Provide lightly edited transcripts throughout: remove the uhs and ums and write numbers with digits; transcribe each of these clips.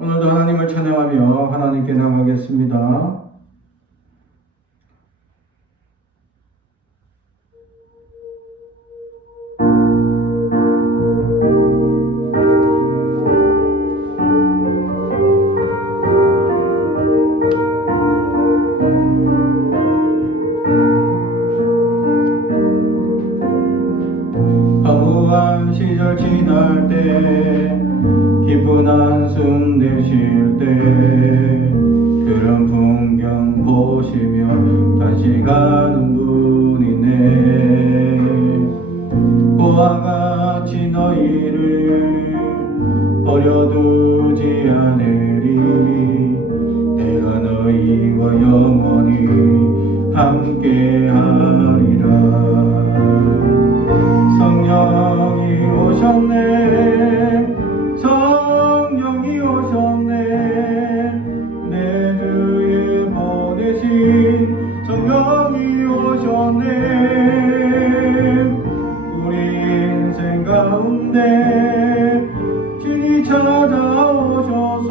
오늘도 하나님을 찬양하며 하나님께 나가겠습니다. 허무한 시절 지날 때, 기쁜 한숨 내쉴 때, 그런 풍경 보시며 다시 가는 분이네. 그와 같이 너희를 버려두지 않으리. 내가 너희와 영원히 함께하리라. 성령이 오셨네, 성령이 오셨네, 내 주에 보내신 성령이 오셨네. 우리 인생 가운데 주님 찾아오셔서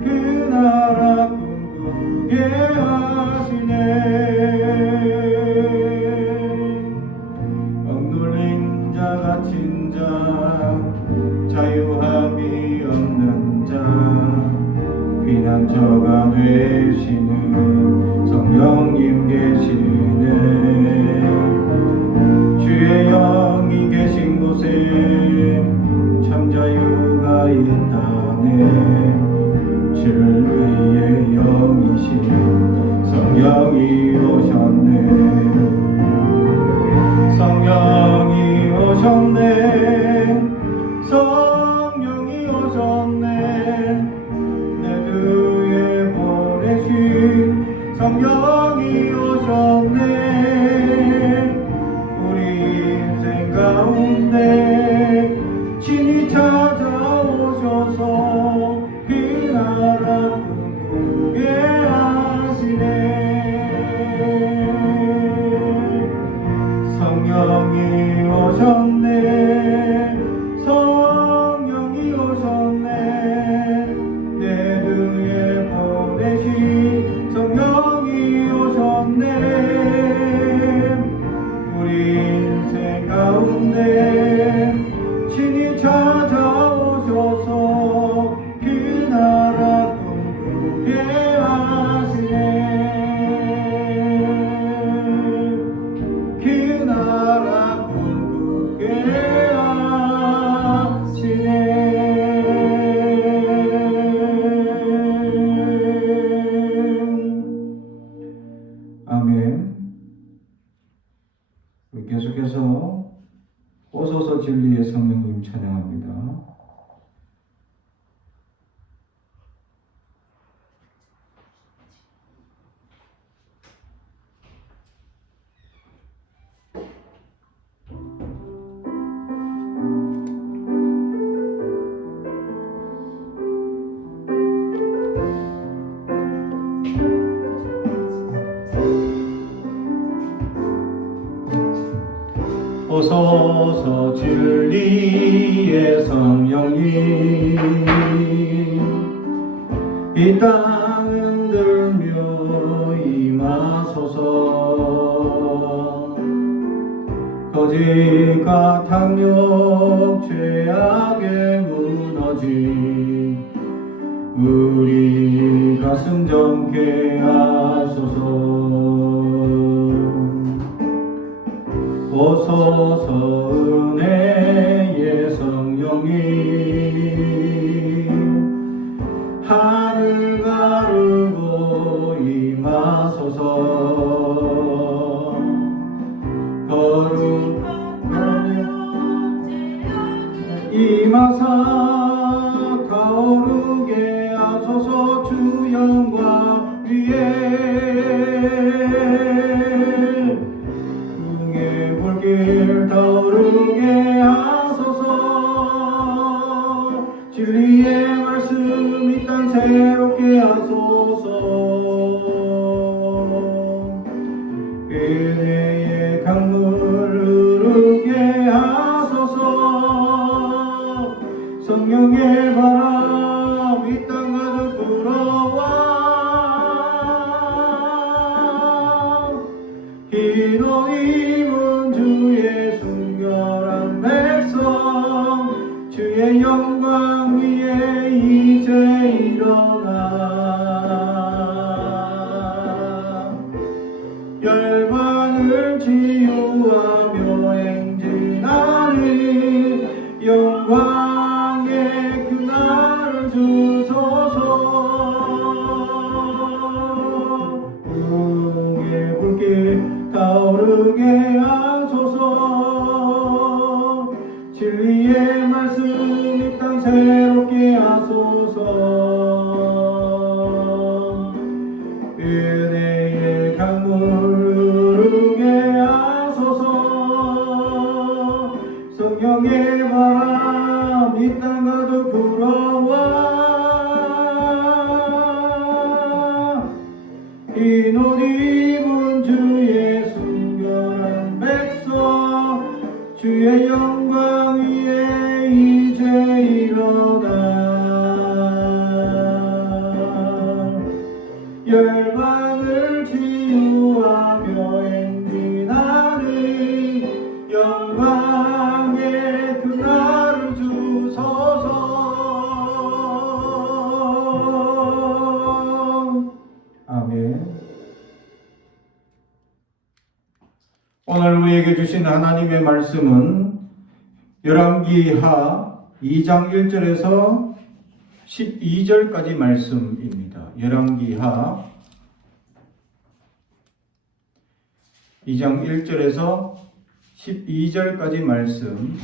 그 나라 꿈꾸게 하시네. 억눌린 자, 갇힌 자, 자유함이 없는 자, 피난처가 되시는 성령님 계시네. 주의 영이 계신 곳에 참 자유가 있다네. 진리의 영이신 성령이 오셨네. 성령이 오셨네, 성령이 오셨네, 내 주에 보내신 성령이 오셨네. 우리 인생 가운데 친히 찾아오셔서 그 나라 꿈꾸게 하시네. 성령이 오셨네, 성령이 오셨네, 내 주에 보내신 성령이 오셨네. 우리 인생 가운데 친히 찾아오셔서 그 나라 꿈꾸게 하시네. 그 나라 꿈꾸게 하시네. 아멘. 우리 계속해서 오소서 진리의 성령님 찬양합니다. 오소서 진리의 성령님, 이 땅 흔들며 임하소서. 거짓과 탐욕 죄악에 무너진 우리 가슴 정케 하소서. 오소서 은혜의 성령님, 하늘 가르고 임하소서. 거룩하며 임하사 타오르게 하소서. 주 영광 위에 길 타오르게 하소서. 진리의 말씀 이 땅 새롭게 하소서. 은혜의 강물 흐르게 하소서. 성령의 바람 영광 위에 이제 일어나 열반을 치유하며 행진하는 영광의 그날을 주소서. 불의 불길 타오르게 하소서. 진리의 말씀 이 땅 새롭게 하소서. 은혜의 강물 흐르게 하소서. 성령의 바람 이 땅 가득 불어와. 흰 옷 입은 주의 순결한 백성 주의 영광 위에 이제 일어나 열방을 치유하며 행진하는 영광의 그날을 주소서. 아멘. 오늘 우리에게 주신 하나님의 말씀은 열왕기하 2장 1절에서 12절까지 말씀입니다. 열왕기하 2장 1절에서 12절까지 말씀.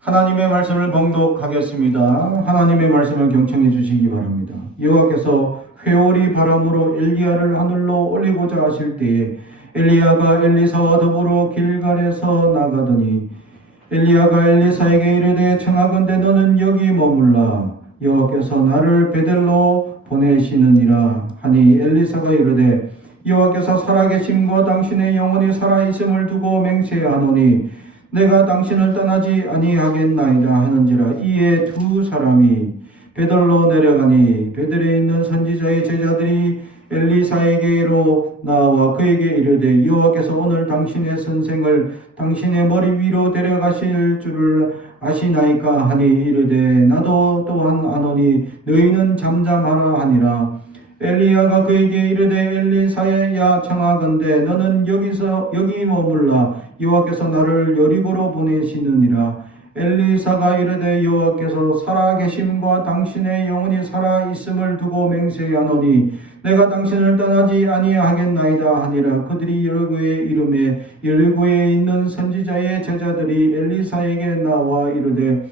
하나님의 말씀을 봉독하겠습니다. 하나님의 말씀을 경청해 주시기 바랍니다. 여호와께서 회오리 바람으로 엘리야를 하늘로 올리고자 하실 때에 엘리야가 엘리사와 더불어 길갈에서 나가더니 엘리야가 엘리사에게 이르되 청하건대 너는 여기 머물라. 여호와께서 나를 베델로 보내시느니라 하니 엘리사가 이르되 여호와께서 살아계심과 당신의 영혼이 살아있음을 두고 맹세하노니 내가 당신을 떠나지 아니하겠나이다 하는지라. 이에 두 사람이 베델로 내려가니 베델에 있는 선지자의 제자들이 엘리사에게로 나와 그에게 이르되 여호와께서 오늘 당신의 선생을 당신의 머리 위로 데려가실 줄을 아시나이까 하니 이르되 나도 또한 아노니 너희는 잠잠하라 하니라. 엘리야가 그에게 이르되 엘리사야 청하건대 너는 여기 머물라. 여호와께서 나를 여리고로 보내시느니라. 엘리사가 이르되 여호와께서 살아계심과 당신의 영혼이 살아있음을 두고 맹세하노니 내가 당신을 떠나지 아니하겠나이다 하니라. 그들이 여리고에 이르매 여리고에 있는 선지자의 제자들이 엘리사에게 나와 이르되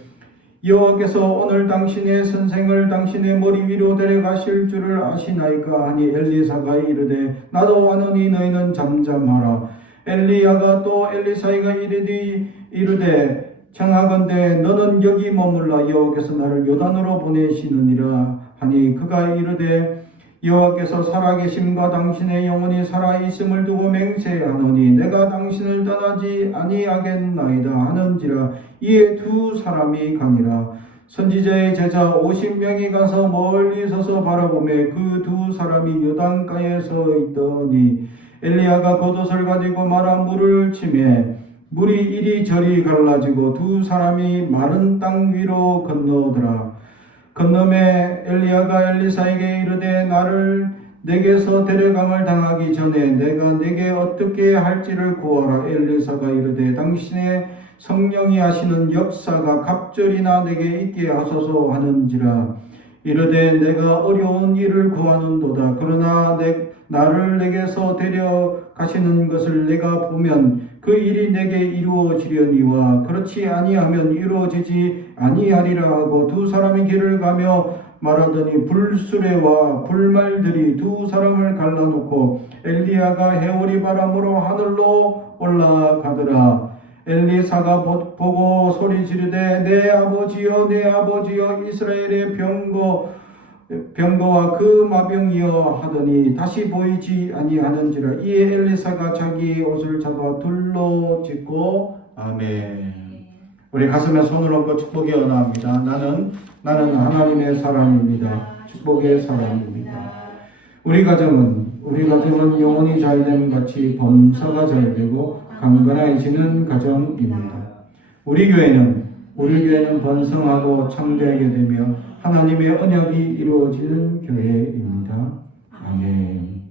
여호와께서 오늘 당신의 선생을 당신의 머리 위로 데려가실 줄을 아시나이까 하니 엘리사가 이르되 나도 아노니 너희는 잠잠하라. 엘리야가 또 엘리사에게 이르되 청하건대 너는 여기 머물라. 여호와께서 나를 요단으로 보내시느니라 하니 그가 이르되 여호와께서 살아계심과 당신의 영혼이 살아있음을 두고 맹세하노니 내가 당신을 떠나지 아니하겠나이다 하는지라. 이에 두 사람이 가니라. 선지자의 제자 50명이 가서 멀리 서서 바라보매 그 두 사람이 요단가에 서 있더니 엘리야가 겉옷을 가지고 말아 물을 치매 물이 이리저리 갈라지고 두 사람이 마른 땅 위로 건너더라. 건너매 엘리야가 엘리사에게 이르되 나를 내게서 데려감을 당하기 전에 내가 내게 어떻게 할지를 구하라. 엘리사가 이르되 당신의 성령이 하시는 역사가 갑절이나 내게 있게 하소서 하는지라. 이르되 내가 어려운 일을 구하는도다. 그러나 나를 내게서 데려가시는 것을 내가 보면 그 일이 내게 이루어지려니와 그렇지 아니하면 이루어지지 아니하리라 하고 두 사람이 길을 가며 말하더니 불수레와 불말들이 두 사람을 갈라놓고 엘리야가 해오리 바람으로 하늘로 올라가더라. 엘리사가 보고 소리 지르되 내 아버지여 내 아버지여 이스라엘의 병거와 그 마병이여 하더니 다시 보이지 아니하는지라. 이에 엘리사가 자기 옷을 잡아 둘로 찢고 아멘. 우리 가슴에 손을 얹고 축복의 언어합니다. 나는 하나님의 사람입니다. 축복의 사람입니다. 우리 가정은 영혼이 잘됨 같이 범사가 잘되고 강건해지는 가정입니다. 우리 교회는 번성하고 창대하게 되며 하나님의 언약이 이루어지는 교회입니다. 아멘.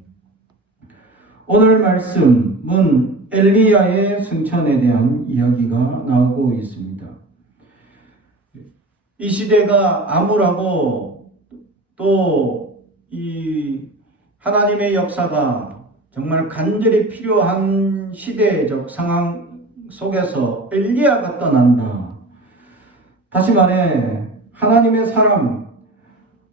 오늘 말씀은 엘리야의 승천에 대한 이야기가 나오고 있습니다. 이 시대가 암울하고 또 이 하나님의 역사가 정말 간절히 필요한 시대적 상황 속에서 엘리야가 떠난다. 다시 말해 하나님의 사람,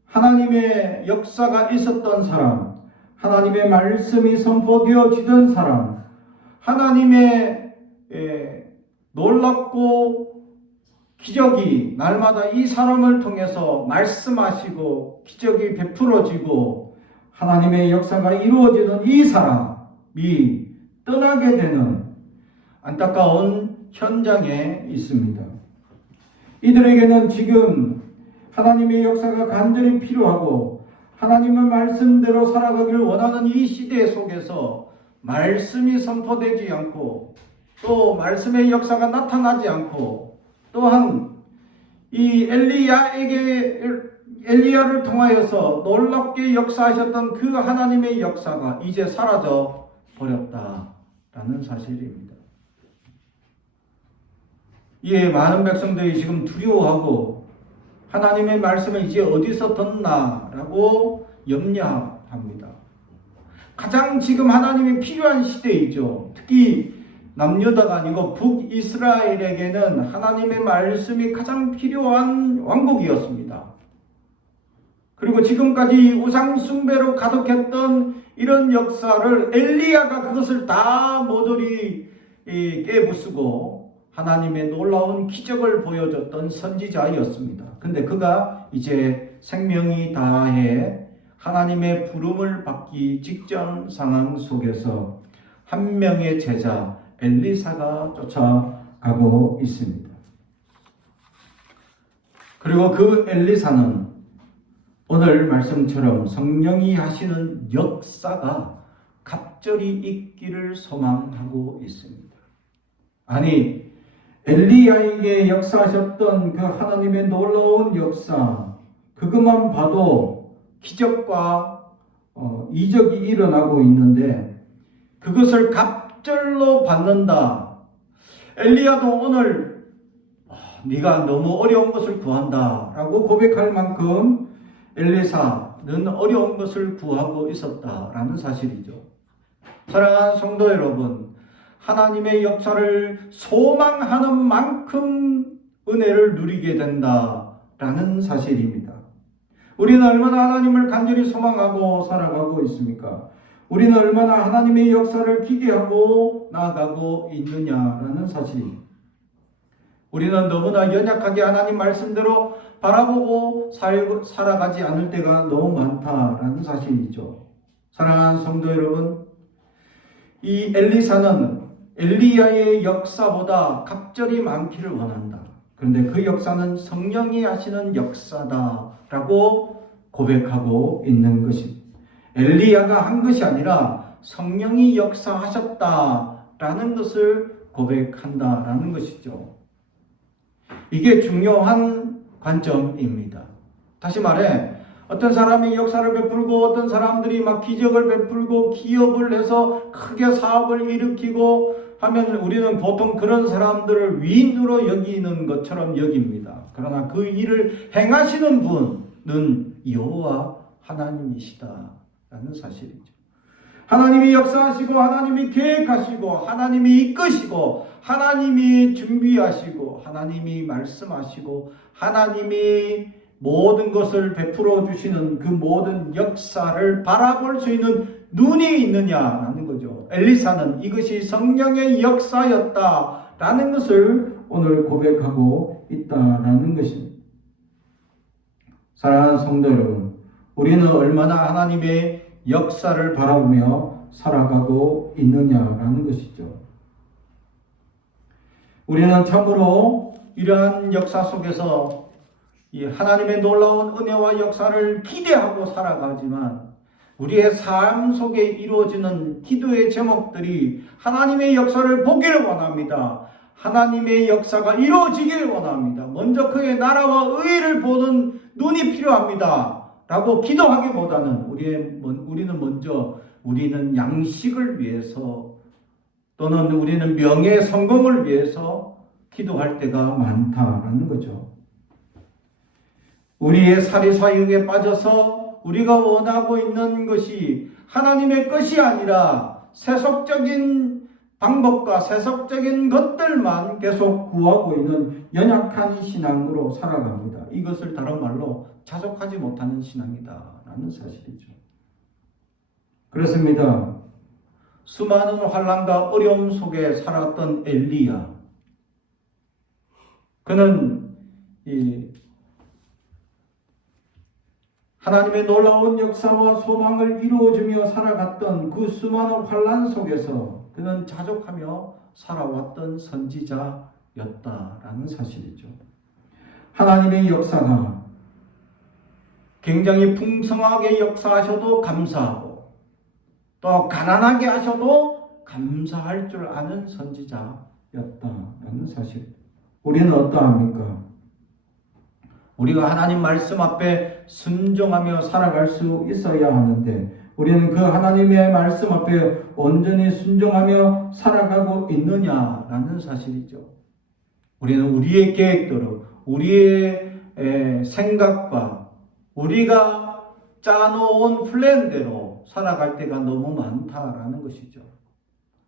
하나님의 역사가 있었던 사람, 하나님의 말씀이 선포되어지던 사람, 하나님의 놀랍고 기적이 날마다 이 사람을 통해서 말씀하시고 기적이 베풀어지고 하나님의 역사가 이루어지는 이 사람이 떠나게 되는 안타까운 현장에 있습니다. 이들에게는 지금 하나님의 역사가 간절히 필요하고 하나님의 말씀대로 살아가기를 원하는 이 시대 속에서 말씀이 선포되지 않고 또 말씀의 역사가 나타나지 않고 또한 이 엘리야를 통하여서 놀랍게 역사하셨던 그 하나님의 역사가 이제 사라져 버렸다라는 사실입니다. 이에 많은 백성들이 지금 두려워하고 하나님의 말씀을 이제 어디서 듣나라고 염려합니다. 가장 지금 하나님이 필요한 시대이죠. 특히 남유다가 아니고 북이스라엘에게는 하나님의 말씀이 가장 필요한 왕국이었습니다. 그리고 지금까지 우상 숭배로 가득했던 이런 역사를 엘리야가 그것을 다 모조리 깨부수고 하나님의 놀라운 기적을 보여줬던 선지자였습니다. 근데 그가 이제 생명이 다해 하나님의 부름을 받기 직전 상황 속에서 한 명의 제자 엘리사가 쫓아가고 있습니다. 그리고 그 엘리사는 오늘 말씀처럼 성령이 하시는 역사가 갑절이 있기를 소망하고 있습니다. 아니, 엘리야에게 역사하셨던 그 하나님의 놀라운 역사, 그것만 봐도 기적과 이적이 일어나고 있는데 그것을 갑절로 받는다. 엘리야도 오늘 네가 너무 어려운 것을 구한다 라고 고백할 만큼 엘리사는 어려운 것을 구하고 있었다라는 사실이죠. 사랑하는 성도 여러분, 하나님의 역사를 소망하는 만큼 은혜를 누리게 된다라는 사실입니다. 우리는 얼마나 하나님을 간절히 소망하고 살아가고 있습니까? 우리는 얼마나 하나님의 역사를 기대하고 나아가고 있느냐라는 사실입니다. 우리는 너무나 연약하게 하나님 말씀대로 바라보고 살아가지 않을 때가 너무 많다라는 사실이죠. 사랑하는 성도 여러분, 이 엘리사는 엘리야의 역사보다 갑절이 많기를 원한다. 그런데 그 역사는 성령이 하시는 역사다라고 고백하고 있는 것입니다. 엘리야가 한 것이 아니라 성령이 역사하셨다라는 것을 고백한다라는 것이죠. 이게 중요한 관점입니다. 다시 말해 어떤 사람이 역사를 베풀고 어떤 사람들이 막 기적을 베풀고 기업을 해서 크게 사업을 일으키고 하면 우리는 보통 그런 사람들을 위인으로 여기는 것처럼 여깁니다. 그러나 그 일을 행하시는 분은 여호와 하나님이시다라는 사실이죠. 하나님이 역사하시고 하나님이 계획하시고 하나님이 이끄시고 하나님이 준비하시고 하나님이 말씀하시고 하나님이 모든 것을 베풀어 주시는 그 모든 역사를 바라볼 수 있는 눈이 있느냐라는 거죠. 엘리사는 이것이 성령의 역사였다라는 것을 오늘 고백하고 있다라는 것입니다. 사랑하는 성도 여러분, 우리는 얼마나 하나님의 역사를 바라보며 살아가고 있느냐라는 것이죠. 우리는 참으로 이러한 역사 속에서 이 하나님의 놀라운 은혜와 역사를 기대하고 살아가지만 우리의 삶 속에 이루어지는 기도의 제목들이 하나님의 역사를 보기를 원합니다. 하나님의 역사가 이루어지길 원합니다. 먼저 그의 나라와 의를 보는 눈이 필요합니다. 라고 기도하기보다는 우리는 먼저 우리는 양식을 위해서 또는 우리는 명예 성공을 위해서 기도할 때가 많다라는 거죠. 우리의 사리사욕에 빠져서 우리가 원하고 있는 것이 하나님의 것이 아니라 세속적인 방법과 세속적인 것들만 계속 구하고 있는 연약한 신앙으로 살아갑니다. 이것을 다른 말로 자족하지 못하는 신앙이다라는 사실이죠. 그렇습니다. 수많은 환난과 어려움 속에 살았던 엘리야, 그는 하나님의 놀라운 역사와 소망을 이루어주며 살아갔던 그 수많은 환난 속에서 그는 자족하며 살아왔던 선지자였다라는 사실이죠. 하나님의 역사가 굉장히 풍성하게 역사하셔도 감사하고 또 가난하게 하셔도 감사할 줄 아는 선지자였다라는 사실. 우리는 어떠합니까? 우리가 하나님 말씀 앞에 순종하며 살아갈 수 있어야 하는데 우리는 그 하나님의 말씀 앞에 온전히 순종하며 살아가고 있느냐라는 사실이죠. 우리는 우리의 계획대로 우리의 생각과 우리가 짜놓은 플랜대로 살아갈 때가 너무 많다라는 것이죠.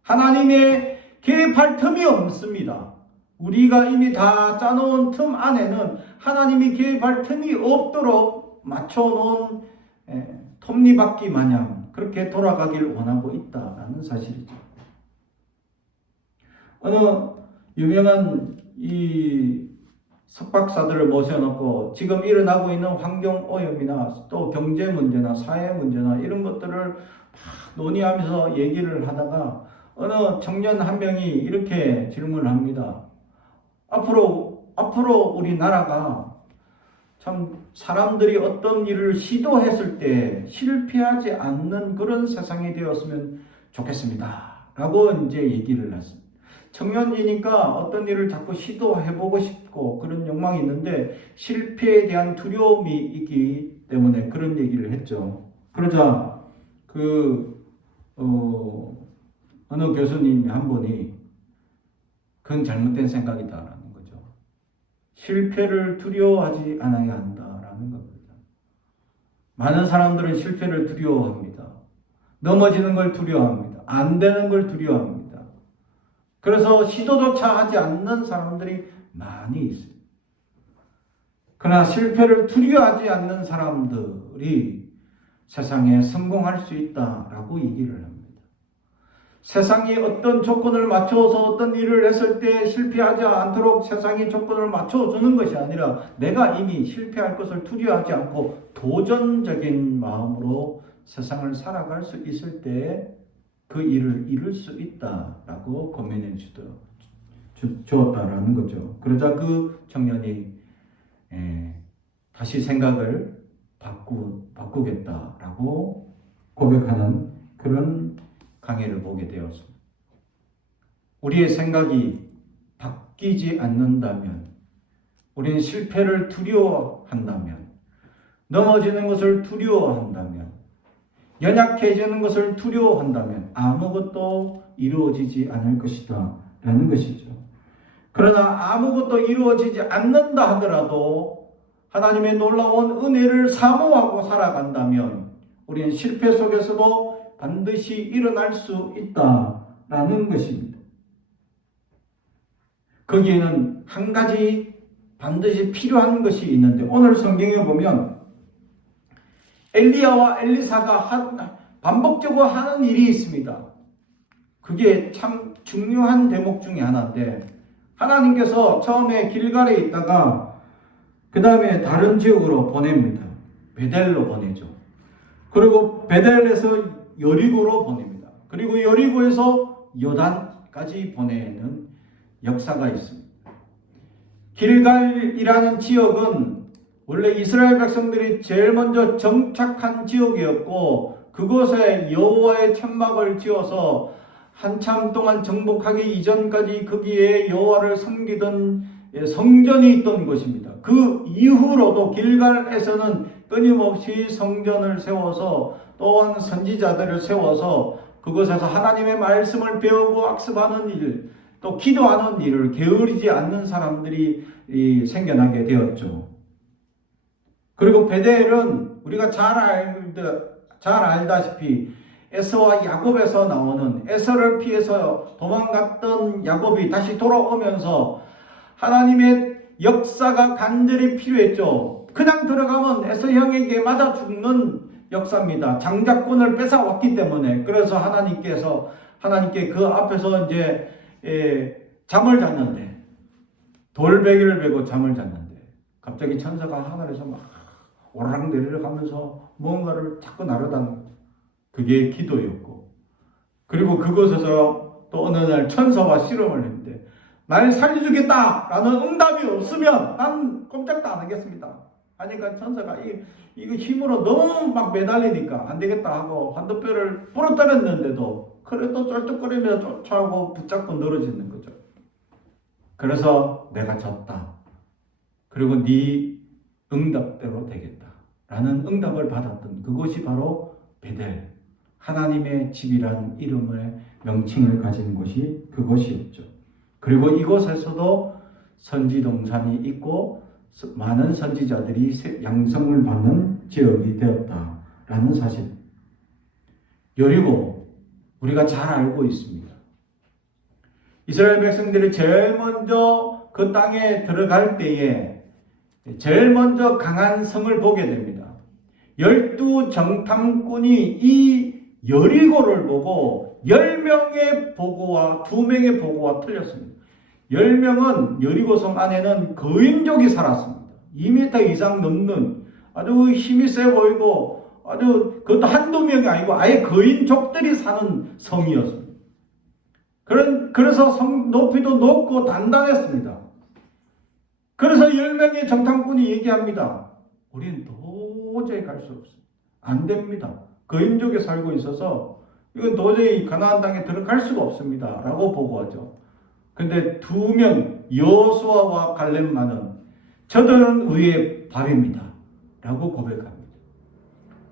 하나님의 개입할 틈이 없습니다. 우리가 이미 다 짜놓은 틈 안에는 하나님이 개입할 틈이 없도록 맞춰놓은 톱니바퀴 마냥 그렇게 돌아가길 원하고 있다라는 사실이죠. 어느 유명한 이 석박사들을 모셔놓고 지금 일어나고 있는 환경 오염이나 또 경제 문제나 사회 문제나 이런 것들을 막 논의하면서 얘기를 하다가 어느 청년 한 명이 이렇게 질문을 합니다. 앞으로 우리나라가 참 사람들이 어떤 일을 시도했을 때 실패하지 않는 그런 세상이 되었으면 좋겠습니다. 라고 이제 얘기를 했습니다. 청년이니까 어떤 일을 자꾸 시도해보고 싶고 그런 욕망이 있는데 실패에 대한 두려움이 있기 때문에 그런 얘기를 했죠. 그러자 어느 교수님 한 분이 그건 잘못된 생각이다라는 거죠. 실패를 두려워하지 않아야 한다라는 겁니다. 많은 사람들은 실패를 두려워합니다. 넘어지는 걸 두려워합니다. 안 되는 걸 두려워합니다. 그래서 시도조차 하지 않는 사람들이 많이 있습니다. 그러나 실패를 두려워하지 않는 사람들이 세상에 성공할 수 있다라고 얘기를 합니다. 세상이 어떤 조건을 맞춰서 어떤 일을 했을 때 실패하지 않도록 세상이 조건을 맞춰주는 것이 아니라 내가 이미 실패할 것을 두려워하지 않고 도전적인 마음으로 세상을 살아갈 수 있을 때 그 일을 이룰 수 있다라고 권면해 주었다라는 거죠. 그러자 그 청년이 다시 생각을 바꾸겠다라고 고백하는 그런 강의를 보게 되었습니다. 우리의 생각이 바뀌지 않는다면, 우리는 실패를 두려워한다면, 넘어지는 것을 두려워한다면, 연약해지는 것을 두려워한다면 아무것도 이루어지지 않을 것이다 라는 것이죠. 그러나 아무것도 이루어지지 않는다 하더라도 하나님의 놀라운 은혜를 사모하고 살아간다면 우리는 실패 속에서도 반드시 일어날 수 있다라는 것입니다. 거기에는 한 가지 반드시 필요한 것이 있는데 오늘 성경에 보면 엘리야와 엘리사가 반복적으로 하는 일이 있습니다. 그게 참 중요한 대목 중에 하나인데 하나님께서 처음에 길갈에 있다가 그 다음에 다른 지역으로 보냅니다. 베델로 보내죠. 그리고 베델에서 여리고로 보냅니다. 그리고 여리고에서 요단까지 보내는 역사가 있습니다. 길갈이라는 지역은 원래 이스라엘 백성들이 제일 먼저 정착한 지역이었고 그곳에 여호와의 천막을 지어서 한참 동안 정복하기 이전까지 거기에 여호와를 섬기던 성전이 있던 것입니다. 그 이후로도 길갈에서는 끊임없이 성전을 세워서 또한 선지자들을 세워서 그곳에서 하나님의 말씀을 배우고 학습하는 일, 또 기도하는 일을 게으르지 않는 사람들이 생겨나게 되었죠. 그리고 베델은 우리가 잘 알다시피 에서와 야곱에서 나오는, 에서를 피해서 도망갔던 야곱이 다시 돌아오면서 하나님의 역사가 간절히 필요했죠. 그냥 들어가면 에서 형에게 맞아 죽는 역사입니다. 장자권을 뺏어왔기 때문에. 그래서 하나님께 그 앞에서 이제 잠을 잤는데, 돌베개를 베고 잠을 잤는데 갑자기 천사가 하늘에서 막 오르락 내리락 하면서 뭔가를 자꾸 날아다니는, 그게 기도였고, 그리고 그곳에서 또 어느 날 천사와 씨름을 했는데 날 살려주겠다 라는 응답이 없으면 난 꼼짝도 안 하겠습니다 하니까 천사가 이거 힘으로 너무 막 매달리니까 안 되겠다 하고 한도뼈를 부러뜨렸는데도 그래도 쩔뚝거리며 쫓아오고 붙잡고 늘어지는 거죠. 그래서 내가 졌다, 그리고 네 응답대로 되겠다 라는 응답을 받았던 그곳이 바로 베델, 하나님의 집이라는 이름의 명칭을 가진 곳이 그곳이었죠. 그리고 이곳에서도 선지동산이 있고 많은 선지자들이 양성을 받는 지역이 되었다라는 사실. 여리고 우리가 잘 알고 있습니다. 이스라엘 백성들이 제일 먼저 그 땅에 들어갈 때에 제일 먼저 강한 성을 보게 됩니다. 12정탐꾼이 이 여리고를 보고 10명의 보고와 2명의 보고와 틀렸습니다. 10명은 여리고성 안에는 거인족이 살았습니다. 2m 이상 넘는 아주 힘이 세 보이고 아주 그것도 한두 명이 아니고 아예 거인족들이 사는 성이었습니다. 그래서 성 높이도 높고 단단했습니다. 그래서 10명의 정탐꾼이 얘기합니다. 우리는 도저히 갈 수 없습니다. 안 됩니다. 거인족에 살고 있어서 이건 도저히 가나안 땅에 들어갈 수가 없습니다 라고 보고하죠. 근데 2명 여호수아와 갈렙만은 저들은 의의 밥입니다 라고 고백합니다.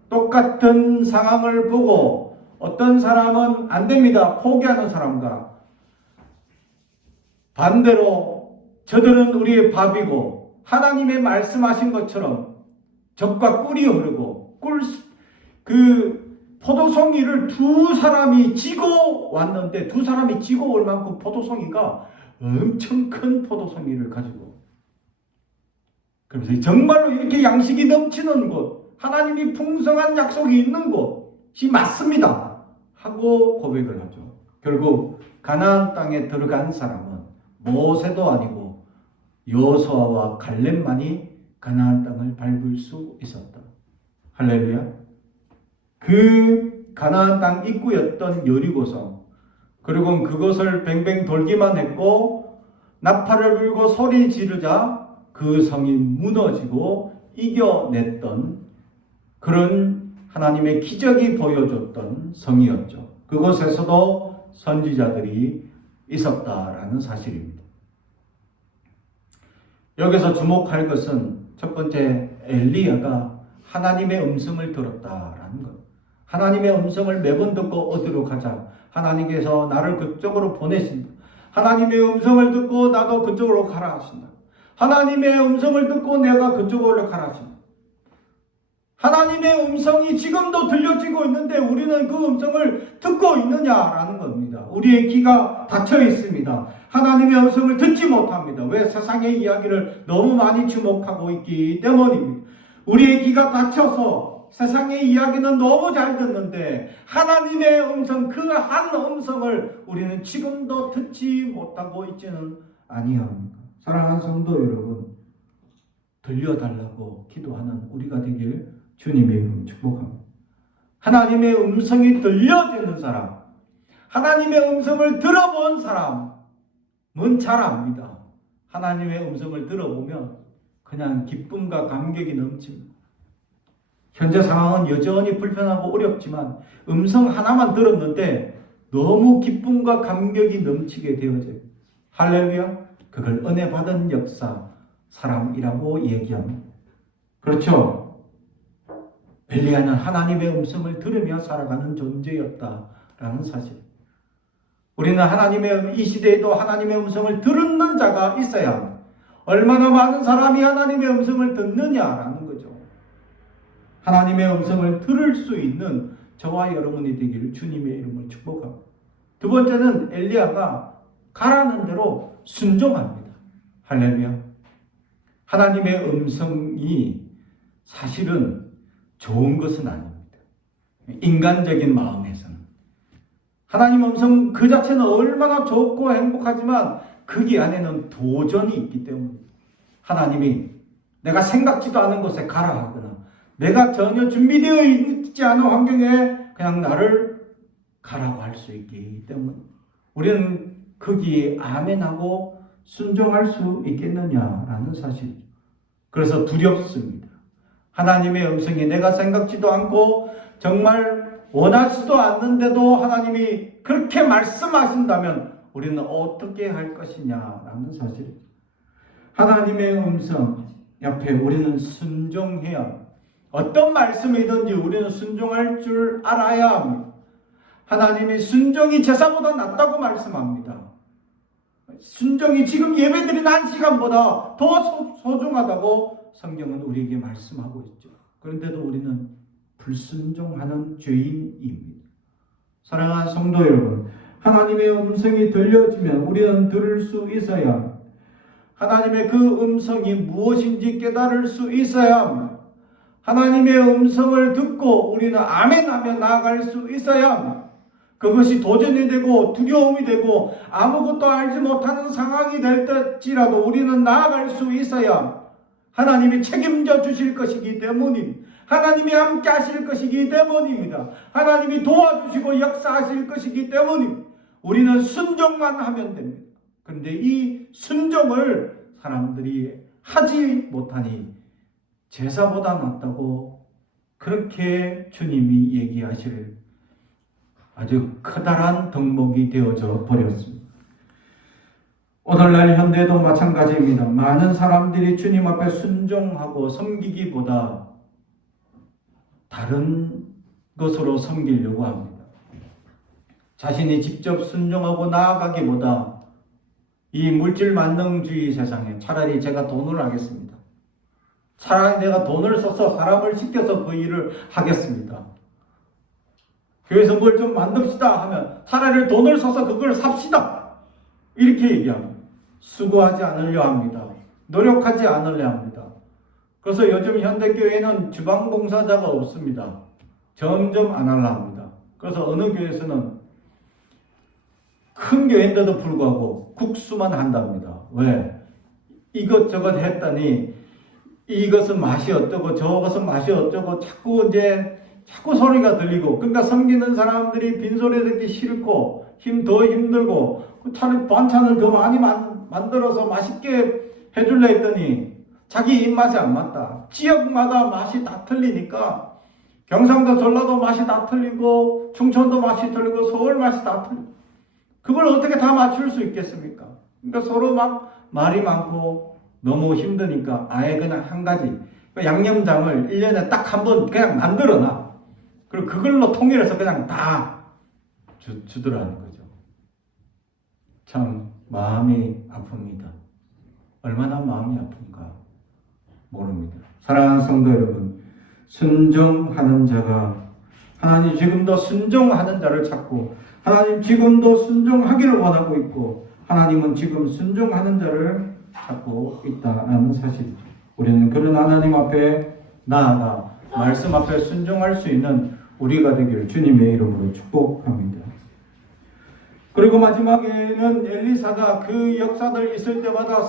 똑같은 상황을 보고 어떤 사람은 안 됩니다 포기하는 사람과, 반대로 저들은 우리의 밥이고 하나님의 말씀하신 것처럼 젖과 꿀이 흐르고 포도송이를 2사람이 지고 왔는데 2사람이 지고 올 만큼 포도송이가 엄청 큰 포도송이를 가지고, 그래서 정말로 이렇게 양식이 넘치는 곳, 하나님이 풍성한 약속이 있는 곳이 맞습니다 하고 고백을 하죠. 결국 가나안 땅에 들어간 사람은 모세도 아니고 여호수아와 갈렙만이 가나안 땅을 밟을 수 있었다. 할렐루야. 그 가나안 땅 입구였던 여리고성, 그리고 그것을 뱅뱅 돌기만 했고 나팔을 불고 소리 지르자 그 성이 무너지고 이겨냈던 그런 하나님의 기적이 보여줬던 성이었죠. 그곳에서도 선지자들이 있었다라는 사실입니다. 여기서 주목할 것은 첫 번째, 엘리야가 하나님의 음성을 들었다라는 것. 하나님의 음성을 매번 듣고 어디로 가자. 하나님께서 나를 그쪽으로 보내신다. 하나님의 음성을 듣고 나도 그쪽으로 가라 하신다. 하나님의 음성을 듣고 내가 그쪽으로 가라 하신다. 하나님의 음성이 지금도 들려지고 있는데 우리는 그 음성을 듣고 있느냐라는 겁니다. 우리의 귀가 닫혀 있습니다. 하나님의 음성을 듣지 못합니다. 왜? 세상의 이야기를 너무 많이 주목하고 있기 때문입니다. 우리의 귀가 닫혀서 세상의 이야기는 너무 잘 듣는데 하나님의 음성, 그 한 음성을 우리는 지금도 듣지 못하고 있지는 아니합니까? 사랑하는 성도 여러분, 들려달라고 기도하는 우리가 되길 주님의 이름으로 축복합니다. 하나님의 음성이 들려지는 사람, 하나님의 음성을 들어본 사람은 잘 압니다. 하나님의 음성을 들어보면 그냥 기쁨과 감격이 넘칩니다. 현재 상황은 여전히 불편하고 어렵지만 음성 하나만 들었는데 너무 기쁨과 감격이 넘치게 되어져요. 할렐루야. 그걸 은혜 받은 역사 사람이라고 얘기합니다. 그렇죠? 엘리야는 하나님의 음성을 들으며 살아가는 존재였다라는 사실. 우리는 이 시대에도 하나님의 음성을 듣는 자가 있어야 합니다. 얼마나 많은 사람이 하나님의 음성을 듣느냐라는 거죠. 하나님의 음성을 들을 수 있는 저와 여러분이 되기를 주님의 이름으로 축복합니다. 두 번째는 엘리야가 가라는 대로 순종합니다. 할렐루야. 하나님의 음성이 사실은 좋은 것은 아닙니다. 인간적인 마음에서는. 하나님 음성 그 자체는 얼마나 좋고 행복하지만 거기 안에는 도전이 있기 때문입니다. 하나님이 내가 생각지도 않은 곳에 가라 하거나 내가 전혀 준비되어 있지 않은 환경에 그냥 나를 가라고 할 수 있기 때문에 우리는 거기에 아멘하고 순종할 수 있겠느냐라는 사실이죠. 그래서 두렵습니다. 하나님의 음성이 내가 생각지도 않고 정말 원하지도 않는데도 하나님이 그렇게 말씀하신다면 우리는 어떻게 할 것이냐라는 사실이죠. 하나님의 음성 옆에 우리는 순종해야 합니다. 어떤 말씀이든지 우리는 순종할 줄 알아야 합니다. 하나님이 순종이 제사보다 낫다고 말씀합니다. 순종이 지금 예배드린 한 시간보다 더 소중하다고 성경은 우리에게 말씀하고 있죠. 그런데도 우리는 불순종하는 죄인입니다. 사랑하는 성도 여러분, 하나님의 음성이 들려지면 우리는 들을 수 있어야 합니다. 하나님의 그 음성이 무엇인지 깨달을 수 있어야 합니다. 하나님의 음성을 듣고 우리는 아멘하며 나아갈 수 있어야 합니다. 그것이 도전이 되고 두려움이 되고 아무것도 알지 못하는 상황이 될 때지라도 우리는 나아갈 수 있어야 합니다. 하나님이 책임져 주실 것이기 때문입니다. 하나님이 함께 하실 것이기 때문입니다. 하나님이 도와주시고 역사하실 것이기 때문입니다. 우리는 순종만 하면 됩니다. 그런데 이 순종을 사람들이 하지 못하니 제사보다 낫다고 그렇게 주님이 얘기하실 아주 커다란 덕목이 되어져 버렸습니다. 오늘날 현대도 마찬가지입니다. 많은 사람들이 주님 앞에 순종하고 섬기기보다 다른 것으로 섬기려고 합니다. 자신이 직접 순종하고 나아가기보다 이 물질 만능주의 세상에 차라리 제가 돈을 하겠습니다. 차라리 내가 돈을 써서 사람을 시켜서 그 일을 하겠습니다. 교회에서 뭘 좀 만듭시다 하면 차라리 돈을 써서 그걸 삽시다. 이렇게 얘기합니다. 수고하지 않으려 합니다. 노력하지 않으려 합니다. 그래서 요즘 현대교회는 주방봉사자가 없습니다. 점점 안 하려 합니다. 그래서 어느 교회에서는 큰 교회인데도 불구하고 국수만 한답니다. 왜? 이것저것 했더니 이것은 맛이 어쩌고 저것은 맛이 어쩌고 자꾸 소리가 들리고 그러니까 섬기는 사람들이 빈소리 듣기 싫고 더 힘들고 차라리 반찬을 더 많이 만들어서 맛있게 해줄래 했더니 자기 입맛에 안 맞다. 지역마다 맛이 다 틀리니까 경상도 전라도 맛이 다 틀리고 충청도 맛이 틀리고 서울 맛이 다 틀리고 그걸 어떻게 다 맞출 수 있겠습니까? 그러니까 서로 막 말이 많고 너무 힘드니까 아예 그냥 한 가지 양념장을 1년에 딱 한 번 그냥 만들어놔. 그리고 그걸로 통일해서 그냥 다 주더라는 거죠. 참 마음이 아픕니다. 얼마나 마음이 아픈가 모릅니다. 사랑하는 성도 여러분, 순종하는 자가 하나님 지금도 순종하는 자를 찾고 하나님 지금도 순종하기를 원하고 있고 하나님은 지금 순종하는 자를 찾고 있다는 사실이죠. 우리는 그런 하나님 앞에 나아가 말씀 앞에 순종할 수 있는 우리가 되기를 주님의 이름으로 축복합니다. 그리고 마지막에는 엘리사가 그 역사들 있을 때마다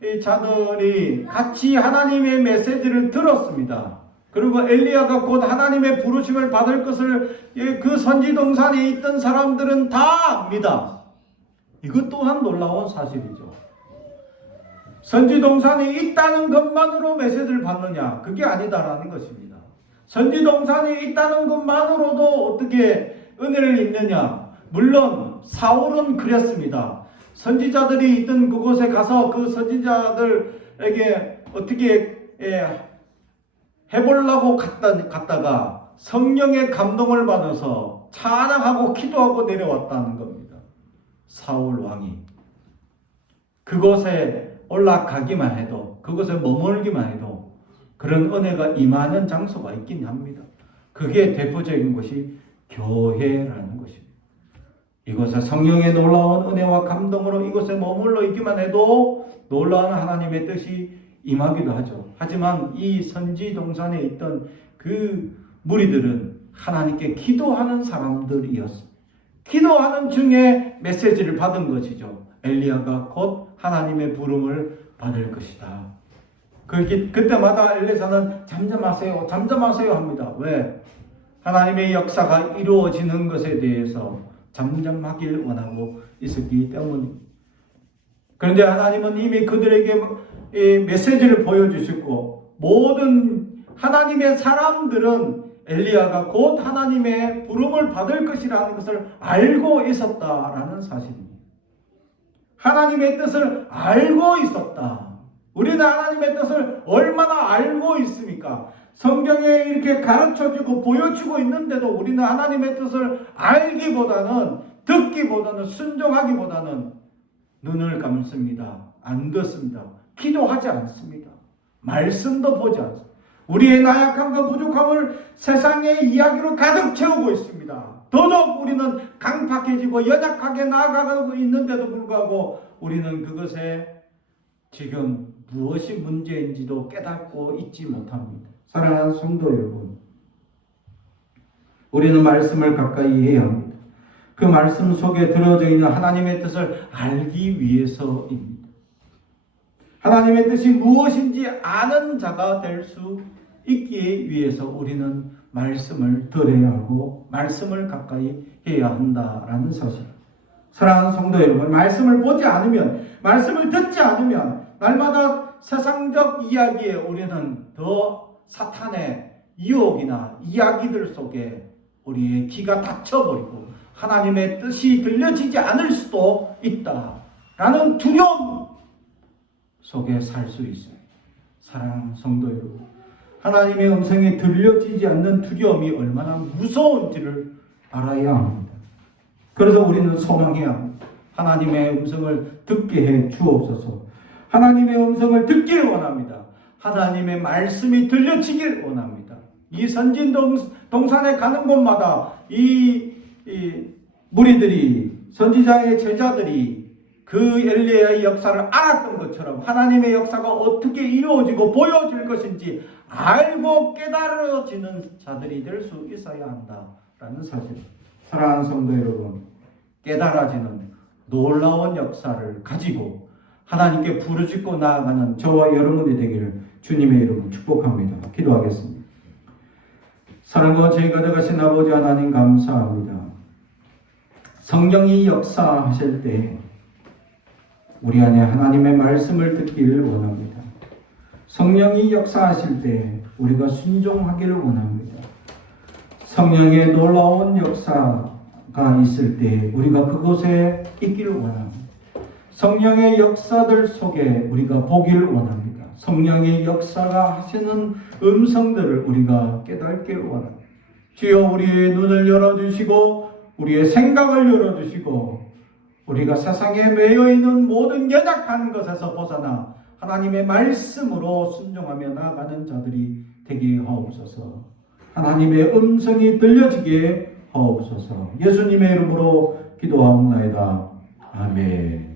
선지자들이 같이 하나님의 메시지를 들었습니다. 그리고 엘리야가 곧 하나님의 부르심을 받을 것을 그 선지동산에 있던 사람들은 다 압니다. 이것 또한 놀라운 사실이죠. 선지동산에 있다는 것만으로 메시지를 받느냐? 그게 아니다라는 것입니다. 선지동산에 있다는 것만으로도 어떻게 은혜를 입느냐? 물론 사울은 그랬습니다. 선지자들이 있던 그곳에 가서 그 선지자들에게 어떻게 해보려고 갔다가 성령의 감동을 받아서 찬양하고 기도하고 내려왔다는 겁니다. 사울 왕이 그곳에 올라가기만 해도, 그곳에 머물기만 해도 그런 은혜가 임하는 장소가 있긴 합니다. 그게 대표적인 것이 교회라는 것입니다. 이곳에 성령의 놀라운 은혜와 감동으로 이곳에 머물러 있기만 해도 놀라운 하나님의 뜻이 임하기도 하죠. 하지만 이 선지 동산에 있던 그 무리들은 하나님께 기도하는 사람들이었습니다. 기도하는 중에 메시지를 받은 것이죠. 엘리야가 곧 하나님의 부름을 받을 것이다. 그때마다 엘리사는 잠잠하세요, 잠잠하세요 합니다. 왜? 하나님의 역사가 이루어지는 것에 대해서 잠잠하길 원하고 있었기 때문입니다. 그런데 하나님은 이미 그들에게 메시지를 보여주셨고, 모든 하나님의 사람들은 엘리야가 곧 하나님의 부름을 받을 것이라는 것을 알고 있었다라는 사실입니다. 하나님의 뜻을 알고 있었다. 우리는 하나님의 뜻을 얼마나 알고 있습니까? 성경에 이렇게 가르쳐주고 보여주고 있는데도 우리는 하나님의 뜻을 알기보다는, 듣기보다는, 순종하기보다는 눈을 감습니다. 안 듣습니다. 기도하지 않습니다. 말씀도 보지 않습니다. 우리의 나약함과 부족함을 세상의 이야기로 가득 채우고 있습니다. 더더욱 우리는 강팍해지고 연약하게 나아가고 있는데도 불구하고 우리는 그것에 지금 무엇이 문제인지도 깨닫고 있지 못합니다. 사랑하는 성도 여러분, 우리는 말씀을 가까이 해야 합니다. 그 말씀 속에 들어져 있는 하나님의 뜻을 알기 위해서입니다. 하나님의 뜻이 무엇인지 아는 자가 될 수 있기 위해서 우리는 말씀을 들어야 하고 말씀을 가까이 해야 한다라는 사실. 사랑하는 성도 여러분, 말씀을 보지 않으면, 말씀을 듣지 않으면 날마다 세상적 이야기에 우리는 더 사탄의 유혹이나 이야기들 속에 우리의 귀가 닫혀버리고 하나님의 뜻이 들려지지 않을 수도 있다라는 두려움 속에 살 수 있습니다. 사랑하는 성도 여러분, 하나님의 음성이 들려지지 않는 두려움이 얼마나 무서운지를 알아야 합니다. 그래서 우리는 소망해야 합니다. 하나님의 음성을 듣게 해 주옵소서. 하나님의 음성을 듣기를 원합니다. 하나님의 말씀이 들려지길 원합니다. 이 선진 동산에 가는 곳마다 이 무리들이, 선지자의 제자들이 그 엘리야의 역사를 알았던 것처럼 하나님의 역사가 어떻게 이루어지고 보여질 것인지 알고 깨달아지는 자들이 될 수 있어야 한다라는 사실. 사랑하는 성도 여러분, 깨달아지는 놀라운 역사를 가지고 하나님께 부르짖고 나아가는 저와 여러분이 되기를 주님의 이름으로 축복합니다. 기도하겠습니다. 사랑과 죄가 되가신 아버지 하나님 감사합니다. 성령이 역사하실 때 우리 안에 하나님의 말씀을 듣기를 원합니다. 성령이 역사하실 때 우리가 순종하기를 원합니다. 성령의 놀라운 역사가 있을 때 우리가 그곳에 있기를 원합니다. 성령의 역사들 속에 우리가 보기를 원합니다. 성령의 역사가 하시는 음성들을 우리가 깨닫기를 원합니다. 주여, 우리의 눈을 열어주시고 우리의 생각을 열어주시고 우리가 세상에 매여 있는 모든 연약한 것에서 벗어나 하나님의 말씀으로 순종하며 나아가는 자들이 되게 하옵소서. 하나님의 음성이 들려지게 하옵소서. 예수님의 이름으로 기도하옵나이다. 아멘.